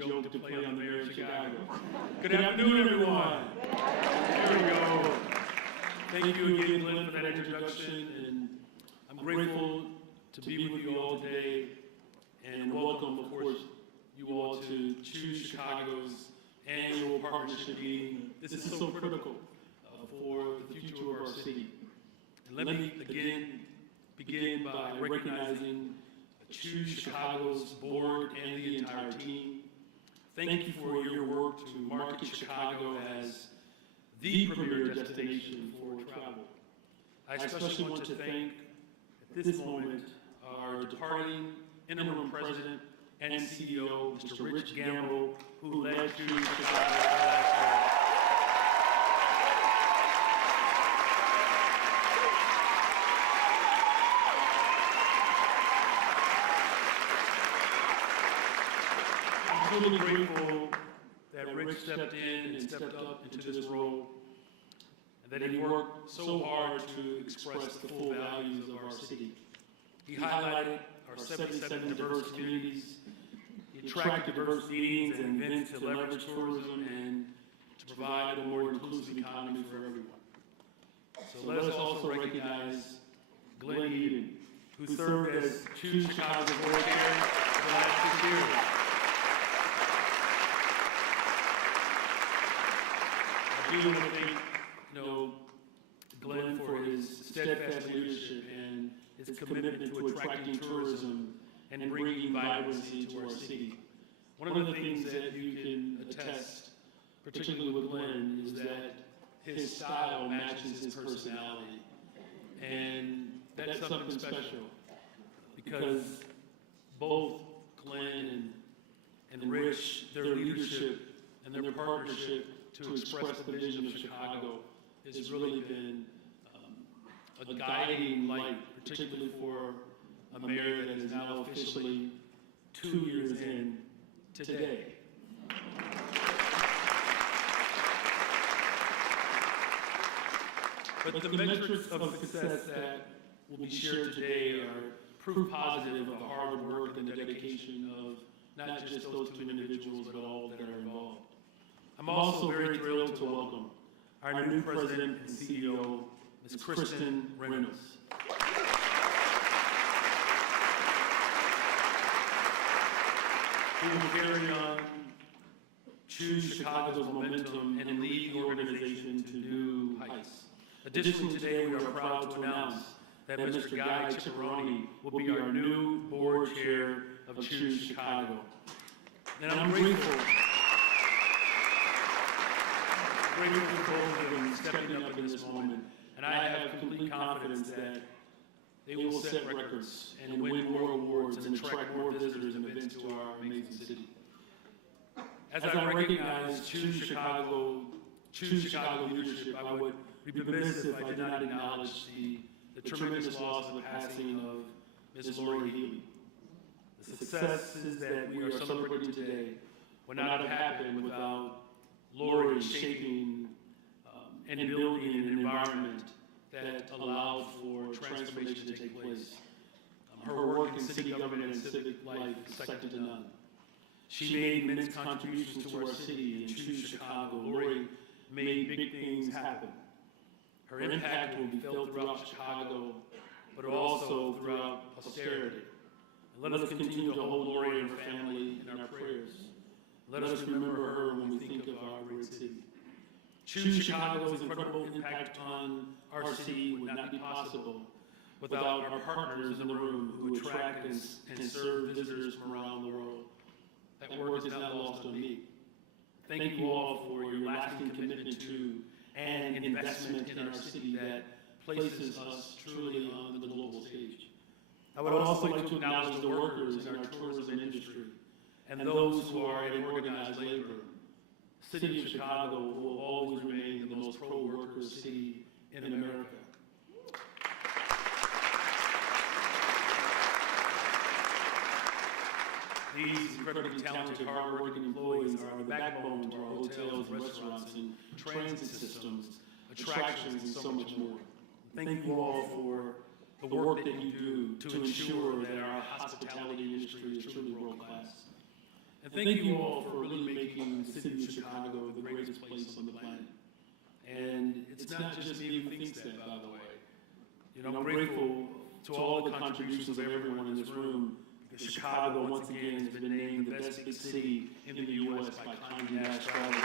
joke to play on the mayor of Chicago. Good afternoon, everyone. There we go. Thank you again, Glenn, for that introduction, and I'm grateful to be with you all today, and welcome, of course, you all to Choose Chicago's annual partnership meeting. This is so critical for the future of our city. And let me again begin by recognizing Choose Chicago's board and the entire team. Thank you for your work to market Chicago as the premier destination for travel. I especially want to thank, at this moment, our departing interim president and CEO, Mr. Rich Gamble, who led Choose Chicago last year. I'm really grateful that Rich stepped in and stepped up into this role, and that he worked so hard to express the full values of our city. He highlighted our 77 diverse communities. He attracted diverse meetings and events to leverage tourism and to provide a more inclusive economy for everyone. So let us also recognize Glenn Eden, who served as Choose Chicago's board chair for the last 6 years. I do want to thank, Glenn for his steadfast leadership and his commitment to attracting tourism and bringing vibrancy to our city. One of the things that you can attest, particularly with Glenn, is that his style matches his personality. And that's something special, because both Glenn and Rich, their leadership and their partnership to express the vision of Chicago has really been a guiding light, particularly for a mayor that is now officially 2 years in today. But the metrics of success that will be shared today are proof positive of the hard work and the dedication of not just those two individuals, but all that are involved. I'm also very thrilled to welcome our new president and CEO, Ms. Kristen Reynolds. Who will carry on Choose Chicago's momentum and lead the organization to new heights. Additionally, today we are proud to announce that Mr. Guy Ciccarone will be our new board chair of Choose Chicago. And I'm grateful for both of them stepping up in this moment. And I have complete confidence that they will set records and win more awards and attract more visitors and events to our amazing city. As I recognize Choose Chicago leadership, I would be remiss if I did not acknowledge the tremendous loss of the passing of Ms. Lori Healy. The successes that we are celebrating today would not have happened without Lori shaping and building an environment that allowed for transformation to take place. Her work in city government and civic life is second to none. She made immense contributions to our city and Choose Chicago. Lori made big things happen. Her impact will be felt throughout Chicago, but also throughout posterity. And let us continue to hold Lori and her family in our prayers. Let us remember her when we think of our great city. Choose Chicago's incredible impact on our city would not be possible without our partners in the room who attract and serve visitors from around the world. That work is not lost on me. Thank you all for your lasting commitment to and investment in our city that places us truly on the global stage. I would also like to acknowledge the workers in our tourism industry and those who are in organized labor. The city of Chicago will always remain the most pro-worker city in America. These incredibly talented, hard-working employees are the backbone to our hotels, restaurants, and transit systems, attractions, and so much more. Thank you all for the work that you do to ensure that our hospitality industry is truly world-class. And thank you all for really making the city of Chicago the greatest place on the planet. And it's not just me who thinks that, by the way. You know, I'm grateful to all the contributions of everyone in this room, because Chicago, once again, has been named the best big city in the U.S. by Condé Nast Traveler.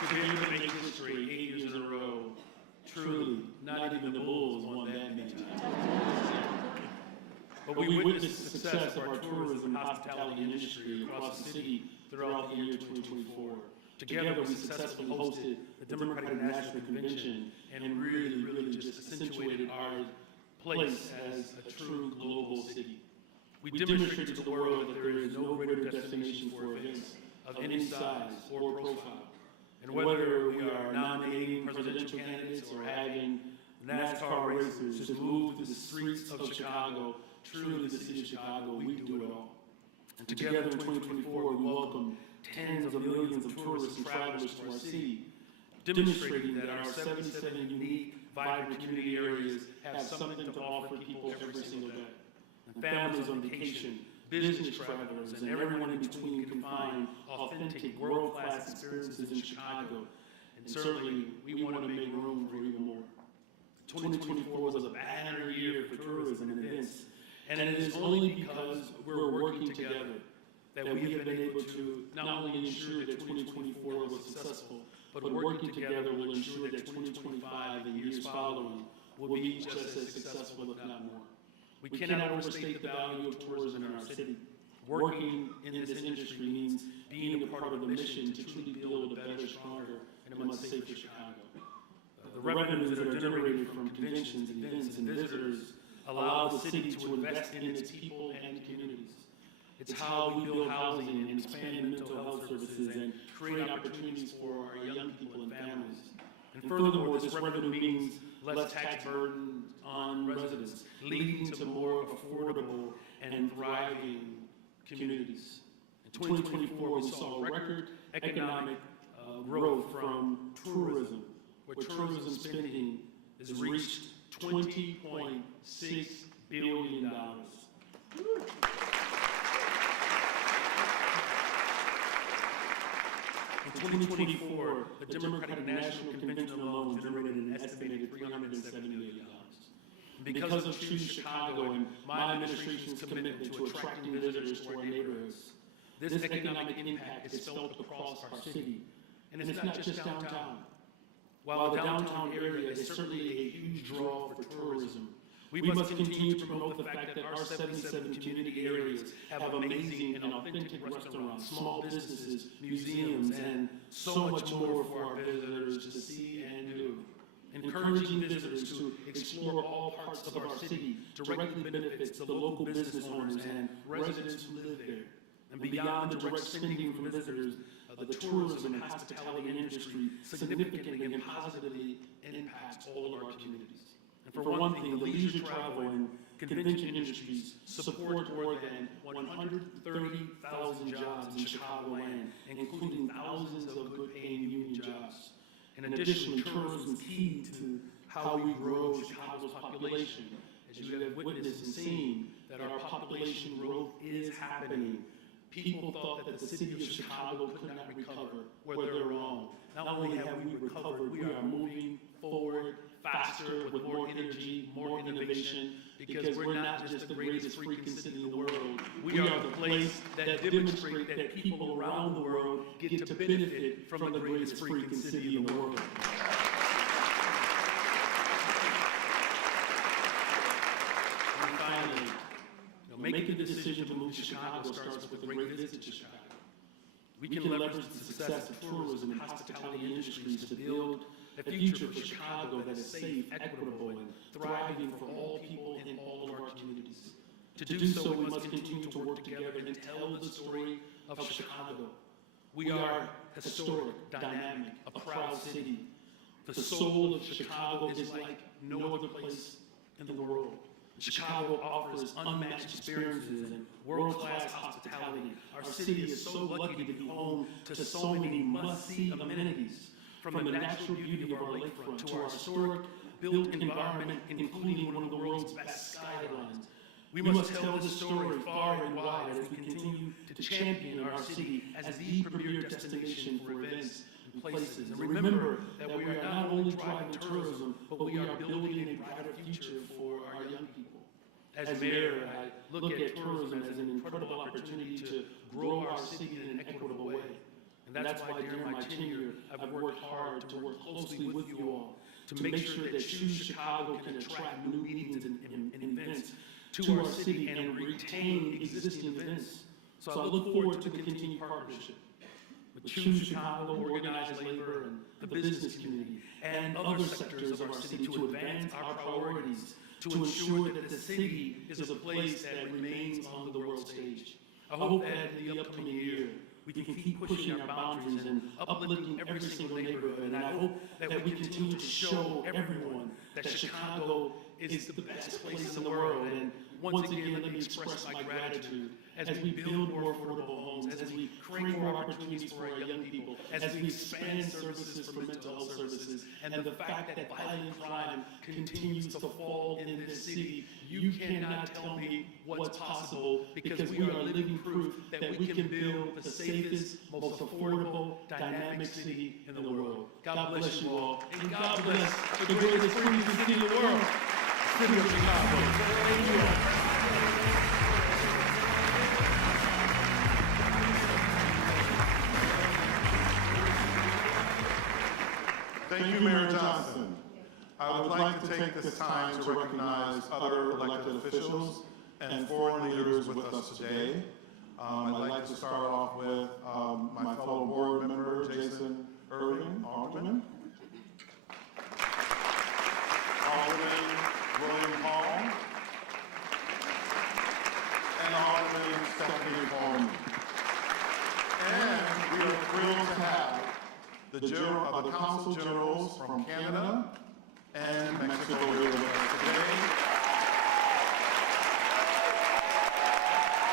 To be able to make history 8 years in a row, truly, not even the Bulls won that many times. But we witnessed the success of our tourism and hospitality industry across the city throughout the year 2024. Together, we successfully hosted the Democratic National Convention and really just accentuated our place as a true global city. We demonstrated to the world that there is no greater destination for events of any size or profile. And whether we are nominating presidential candidates or having NASCAR racers just move through the streets of Chicago, truly the city of Chicago, we do it all. And together in 2024, we welcome tens of millions of tourists and travelers to our city, demonstrating that our 77 unique, vibrant community areas have something to offer people every single day. And families on vacation, business travelers, and everyone in between can find authentic, world-class experiences in Chicago. And certainly, we want to make room for even more. 2024 was a banner year for tourism and events, and it is only because we're working together that we have been able to not only ensure that 2024 was successful, but working together will ensure that 2025 and years following will be just as successful, if not more. We cannot overstate the value of tourism in our city. Working in this industry means being a part of the mission to truly build a better, stronger, and a much safer Chicago. The revenues that are generated from conventions, events, and visitors allow the city to invest in its people and communities. It's how we build housing and expand mental health services and create opportunities for our young people and families. And furthermore, this revenue means less tax burden on residents, leading to more affordable and thriving communities. In 2024, we saw record economic growth from tourism, where tourism spending has reached $20.6 billion. In 2024, the Democratic National Convention alone generated an estimated $370 million. Because of Choose Chicago and my administration's commitment to attracting visitors to our neighborhoods, this economic impact is felt across our city, and it's not just downtown. While the downtown area is certainly a huge draw for tourism, we must continue to promote the fact that our 77 community areas have amazing and authentic restaurants, small businesses, museums, and so much more for our visitors to see and do. Encouraging visitors to explore all parts of our city directly benefits the local business owners and residents who live there. And beyond the direct spending from visitors, the tourism and hospitality industry significantly and positively impacts all of our communities. And for one thing, the leisure travel and convention industries support more than 130,000 jobs in Chicagoland, including thousands of good-paying union jobs. And additionally, tourism is key to how we grow Chicago's population. As you have witnessed and seen, that our population growth is happening. People thought that the city of Chicago could not recover, where they're wrong. Not only have we recovered, we are moving forward faster with more energy, more innovation, because we're not just the greatest freaking city in the world. We are the place that demonstrates that people around the world get to benefit from the greatest freaking city in the world. And finally, making the decision to move to Chicago starts with a great visit to Chicago. We can leverage the success of tourism and hospitality industries to build a future for Chicago that is safe, equitable, and thriving for all people in all of our communities. To do so, we must continue to work together and tell the story of Chicago. We are historic, dynamic, a proud city. The soul of Chicago is like no other place in the world. Chicago offers unmatched experiences and world-class hospitality. Our city is so lucky to be home to so many must-see amenities, from the natural beauty of our lakefront to our historic built environment, including one of the world's best skylines. We must tell this story far and wide as we continue to champion our city as the premier destination for events and places. And remember that we are not only driving tourism, but we are building a brighter future for our young people. As mayor, I look at tourism as an incredible opportunity to grow our city in an equitable way. And that's why during my tenure, I've worked hard to work closely with you all to make sure that Choose Chicago can attract new meetings and events to our city and retain existing events. So I look forward to the continued partnership with Choose Chicago, organized labor, and the business community, and other sectors of our city to advance our priorities, to ensure that the city is a place that remains on the world stage. I hope that in the upcoming year, we can keep pushing our boundaries and uplifting every single neighborhood. And I hope that we continue to show everyone that Chicago is the best place in the world. And once again, let me express my gratitude as we build more affordable homes, as we create more opportunities for our young people, as we expand services for mental health services, and the fact that violent crime continues to fall in this city. You cannot tell me what's possible, because we are living proof that we can build the safest, most affordable, dynamic city in the world. God bless you all, and God bless the greatest city in the world, the city of Chicago. Thank you all. Thank you, Mayor Johnson. I would like to take this time to recognize other elected officials and foreign leaders with us today. I'd like to start off with my fellow board member, Jason Irving, Alderman. Alderman William Hall. And Alderman Stephanie Coleman. And we are thrilled to have the Consul Generals from Canada and Mexico here with us today.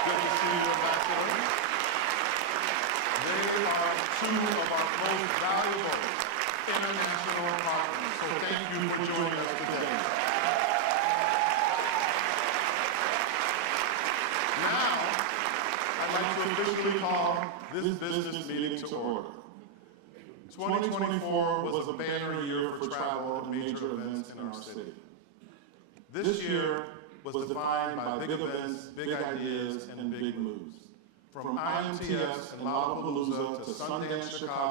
Good to see you, Ambassador. They are two of our most valuable international partners, so thank you for joining us today. Now, I'd like to officially call this business meeting to order. 2024 was a banner year for travel and major events in our city. This year was defined by big events, big ideas, and big moves. From IMTS and Lollapalooza to Sundance, Chicago,